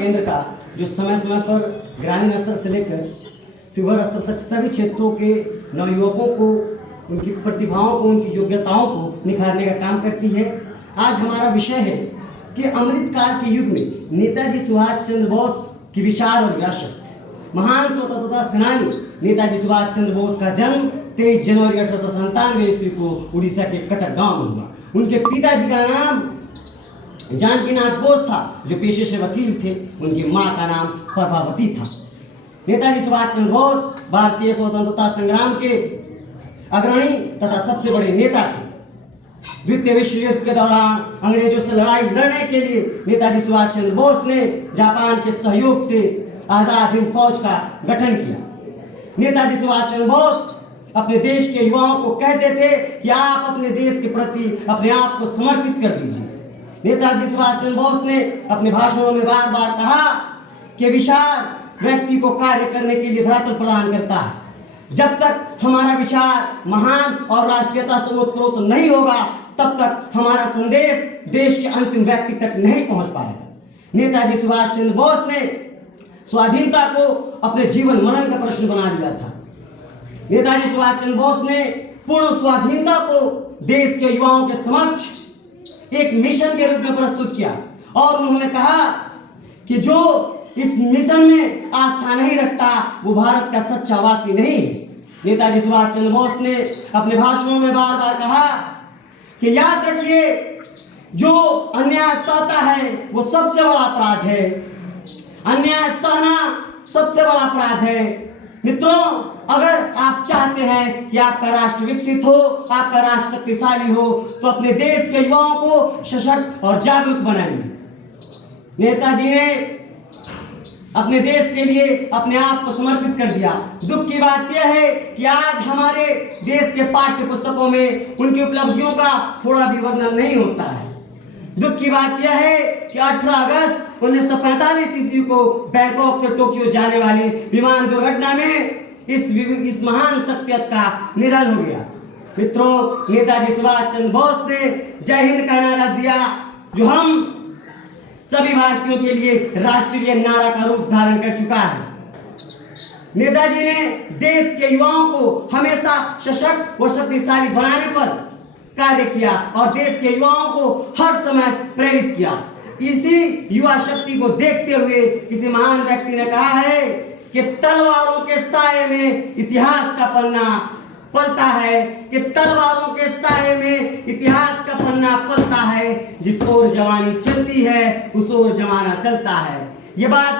केंद्र का जो समय समय पर ग्रामीण स्तर से लेकर शिवर स्तर तक सभी क्षेत्रों के नवयुवकों को, उनकी प्रतिभाओं को, उनकी योग्यताओं को निखारने का काम करती है। आज हमारा विषय है कि अमृतकाल के युग में नेताजी सुभाष चंद्र बोस की विचार और विरासत। महान स्वतंत्रता सेनानी नेताजी सुभाष चंद्र बोस का जन्म 23 जनवरी 1897 ईस्वी को उड़ीसा के कटक गांव में हुआ। उनके पिताजी का नाम जानकीनाथ बोस था, जो पेशे से वकील थे। उनकी मां का नाम प्रभावती था। नेताजी सुभाष चंद्र बोस भारतीय स्वतंत्रता संग्राम के अग्रणी तथा सबसे बड़े नेता थे। द्वितीय विश्व युद्ध के दौरान अंग्रेजों से लड़ाई लड़ने के लिए नेताजी सुभाष चंद्र बोस ने जापान के सहयोग से आजाद हिंद फौज का गठन किया। नेताजी सुभाष चंद्र बोस अपने देश के युवाओं को कहते थे कि आप अपने देश के प्रति अपने आप को समर्पित कर दीजिए। नेताजी सुभाष चंद्र बोस ने अपने भाषणों में बार बार कहा कि विचार व्यक्ति को कार्य करने के लिए धरातल प्रदान करता है। जब तक हमारा विचार महान और राष्ट्रीयता से ओतप्रोत नहीं होगा, तब तक हमारा संदेश देश के अंतिम व्यक्ति तक नहीं पहुंच पाएगा। नेताजी सुभाष चंद्र बोस ने स्वाधीनता को अपने जीवन मरण का प्रश्न बना लिया था। नेताजी सुभाष चंद्र बोस ने पूर्ण स्वाधीनता को देश के युवाओं के समक्ष एक मिशन के रूप में प्रस्तुत किया और उन्होंने कहा कि जो इस मिशन में आस्था नहीं रखता वो भारत का सच्चा वासी नहीं है। नेताजी सुभाष चंद्र बोस ने अपने भाषणों में बार बार कहा कि याद रखिए, जो अन्याय सहता है वो सबसे बड़ा अपराध है। अन्याय सहना सबसे बड़ा अपराध है। मित्रों, अगर आप चाहते हैं कि आपका राष्ट्र विकसित हो, आपका राष्ट्र शक्तिशाली हो, तो अपने देश के युवाओं को सशक्त और जागरूक बनाइए। नेताजी ने अपने देश के लिए अपने आप को समर्पित कर दिया। दुख की बात यह है कि आज हमारे देश के पाठ्य पुस्तकों में उनकी उपलब्धियों का थोड़ा भी वर्णन नहीं होता है। दुख की बात यह है कि 18 अगस्त 1945 ईस्वी को बैंकॉक से टोक्यो जाने वाली विमान दुर्घटना में इस महान शख्सियत का निधन हो गया। मित्रों, नेताजी सुभाष चंद्र बोस ने जय हिंद का नारा दिया, जो हम सभी भारतीयों के लिए राष्ट्रीय नारा का रूप धारण कर चुका है। नेताजी ने देश के युवाओं को हमेशा सशक्त व शक्तिशाली बनाने पर कार्य किया और देश के युवाओं को हर समय प्रेरित किया। इसी युवा शक्ति को देखते हुए किसी महान व्यक्ति ने कहा है कि तलवारों के साए में इतिहास का पन्ना पलता है, कि तलवारों के साए में इतिहास का पन्ना पलता है। जिस ओर जवानी चलती है उस ओर जमाना चलता है। ये बात